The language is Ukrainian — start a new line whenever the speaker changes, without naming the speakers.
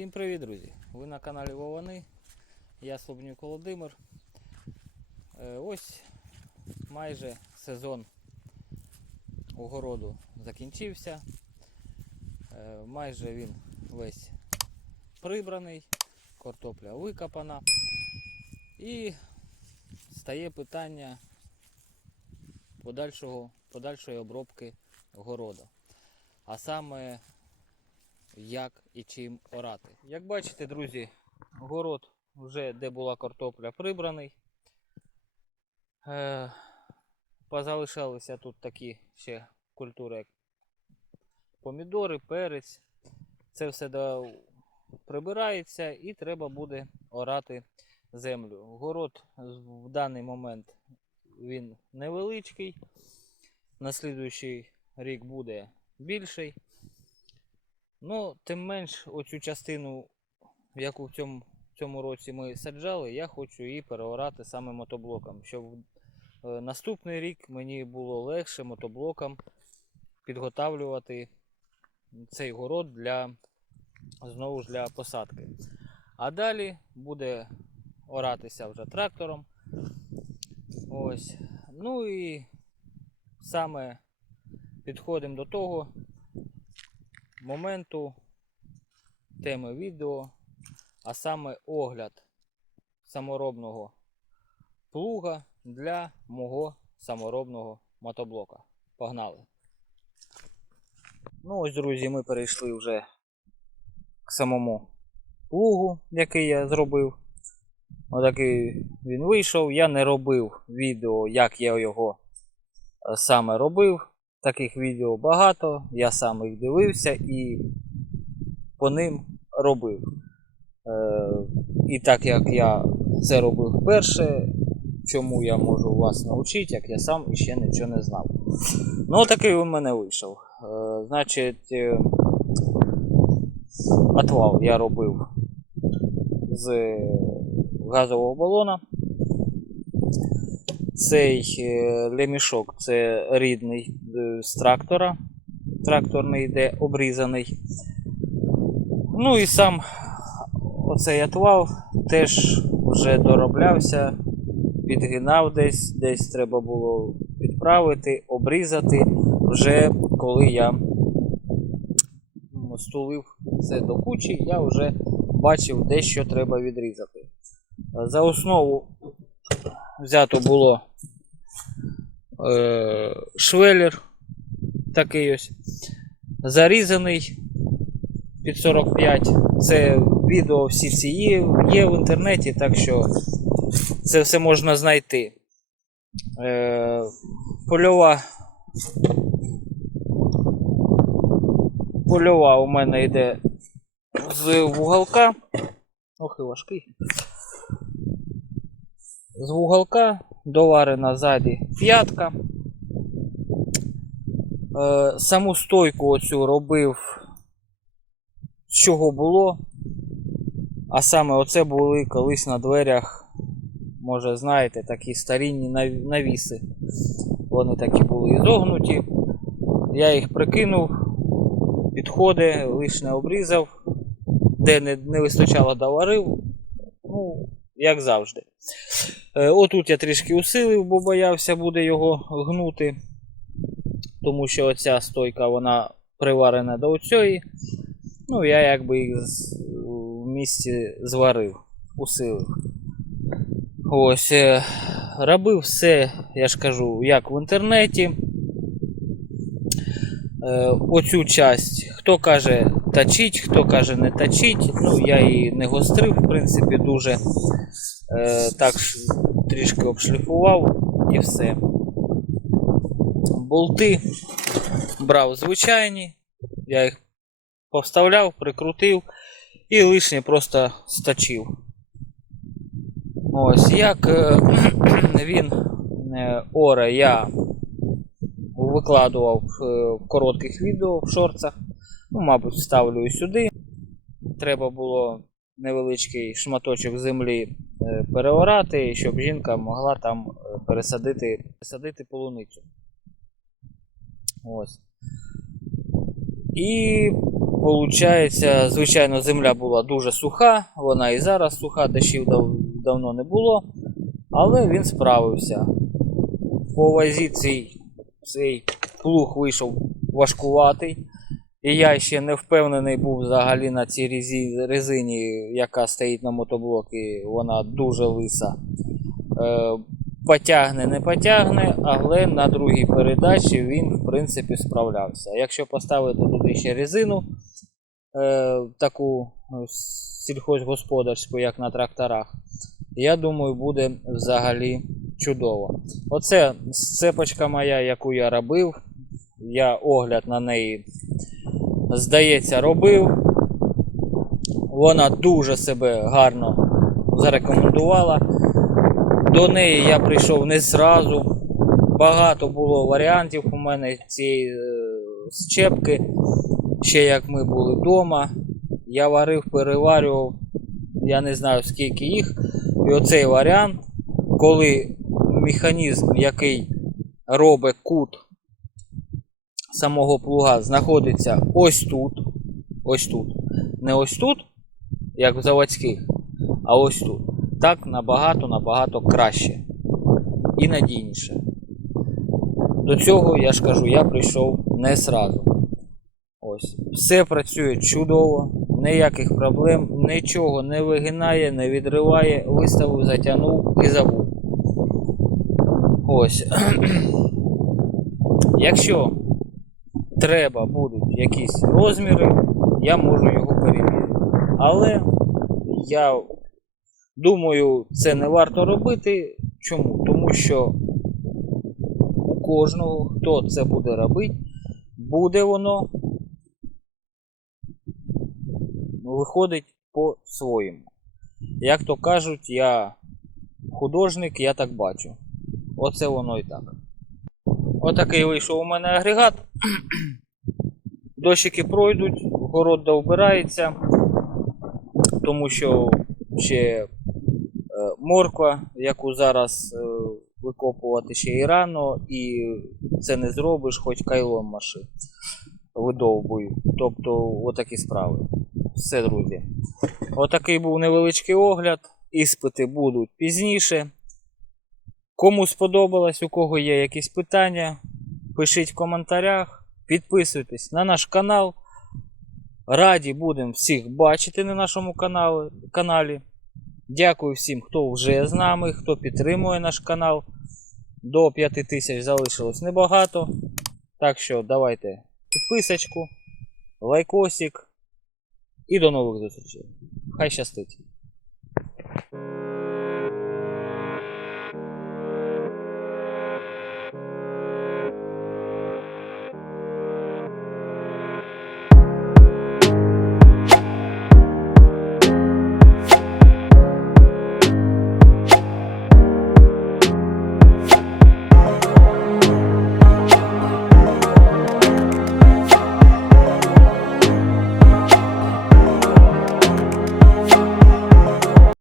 Всім привіт, друзі! Ви на каналі Вовани. Я Слобнюк Володимир. Е, Ось майже сезон огороду закінчився. Е, Майже він весь прибраний, картопля викопана. І стає питання подальшого, подальшої обробки городу. А саме як і чим орати. Як бачите, друзі, город вже де була картопля прибраний. Е, позалишалися тут такі ще культури, як помідори, перець. Це все до... прибирається і треба буде орати землю. Город в даний момент він невеличкий. На слідуючий рік буде більший. Ну, тим менш, оцю частину, яку в цьому, в цьому році ми саджали, я хочу її переорати саме мотоблоком, щоб е, наступний рік мені було легше мотоблоком підготавлювати цей город для знову ж для посадки. А далі буде оратися вже трактором. Ось. Ну і саме підходимо до того, моменту теми відео, а саме огляд саморобного плуга для мого саморобного мотоблока. Погнали! Ну ось, друзі, ми перейшли вже к самому плугу, який я зробив. Отакий він вийшов. Я не робив відео, як я його е, саме робив. Таких відео багато, я сам їх дивився і по ним робив. Е, і так як я це робив вперше, чому я можу вас навчити, як я сам іще нічого не знав. Ну, такий у мене вийшов. Е, значить, е, отвал я робив з газового балона. Цей е, лемішок це рідний е, з трактора. Тракторний йде обрізаний. Ну і сам оцей отвал теж вже дороблявся, підгинав десь, десь треба було підправити, обрізати вже коли я стулив це до кучі, я вже бачив, де що треба відрізати. За основу взято було е, швеллер такий ось зарізаний під 45. Це відео всі ці є, в інтернеті, так що це все можна знайти. Е, польова. Польова у мене йде з вуголка. Ох і важкий. З вуголка доварена ззаді п'ятка. Е, саму стойку оцю робив з чого було. А саме оце були колись на дверях, може знаєте, такі старінні навіси. Вони такі були зогнуті. Я їх прикинув, підходи, лишне обрізав, де не, не вистачало доварив. Ну, як завжди. Е, Отут я трішки усилив, бо боявся буде його гнути. Тому що оця стойка вона приварена до оцієї. Ну, я якби їх в місці зварив, усилив. Ось. е, Робив все, я ж кажу, як в інтернеті. Е, Оцю часть, хто каже точить, хто каже не точить. Ну, я її не гострив, в принципі, дуже. Е, так трішки обшліфував і все. Болти брав звичайні, я їх повставляв, прикрутив і лишнє просто сточив. Ось як е, він е, оре я викладував е, в коротких відео в шорцах. Ну, мабуть, вставлю сюди. Треба було невеличкий шматочок землі е, переорати, щоб жінка могла там е, пересадити, пересадити полуницю. Ось. І Получається, звичайно, земля була дуже суха, вона і зараз суха, дощів дав- давно не було, але він справився. По вазі цей, цей плуг вийшов важкуватий. І я ще не впевнений був взагалі на цій резині, яка стоїть на мотоблокі, вона дуже лиса. Е, потягне, не потягне, але на другій передачі він, в принципі, справлявся. Якщо поставити туди ще резину, е, таку е, сільхозгосподарську, як на тракторах, я думаю, буде взагалі чудово. Оце сцепочка моя, яку я робив. Я огляд на неї, здається, робив. Вона дуже себе гарно зарекомендувала. До неї я прийшов не зразу. Багато було варіантів у мене цієї е, щепки. Ще як ми були вдома. Я варив, переварював, я не знаю скільки їх. І оцей варіант, коли механізм, який робить кут самого плуга, знаходиться ось тут. Ось тут. Не ось тут, як в заводських, а ось тут. Так набагато набагато краще і надійніше. До цього я ж кажу, я прийшов не сразу. Ось. Все працює чудово, ніяких проблем, нічого не вигинає, не відриває, виставив, затягнув і забув. Ось. Якщо треба будуть якісь розміри, я можу його перевірити. Але я думаю, це не варто робити. Чому? Тому що кожного, хто це буде робити, буде воно виходить по-своєму. Як то кажуть, я художник, я так бачу. Оце воно і так. Отакий вийшов у мене агрегат. Дощики пройдуть, город довбирається, тому що ще е, морква, яку зараз е, викопувати ще і рано, і це не зробиш, хоч кайлом маши. Видовбую. Тобто, отакі справи. Все, друзі. Отакий був невеличкий огляд. Іспити будуть пізніше. Кому сподобалось, у кого є якісь питання, пишіть в коментарях, підписуйтесь на наш канал. Раді будемо всіх бачити на нашому каналі. Дякую всім, хто вже з нами, хто підтримує наш канал. До 5 тисяч залишилось небагато. Так що давайте підписочку, лайкосик і до нових зустрічей. Хай щастить!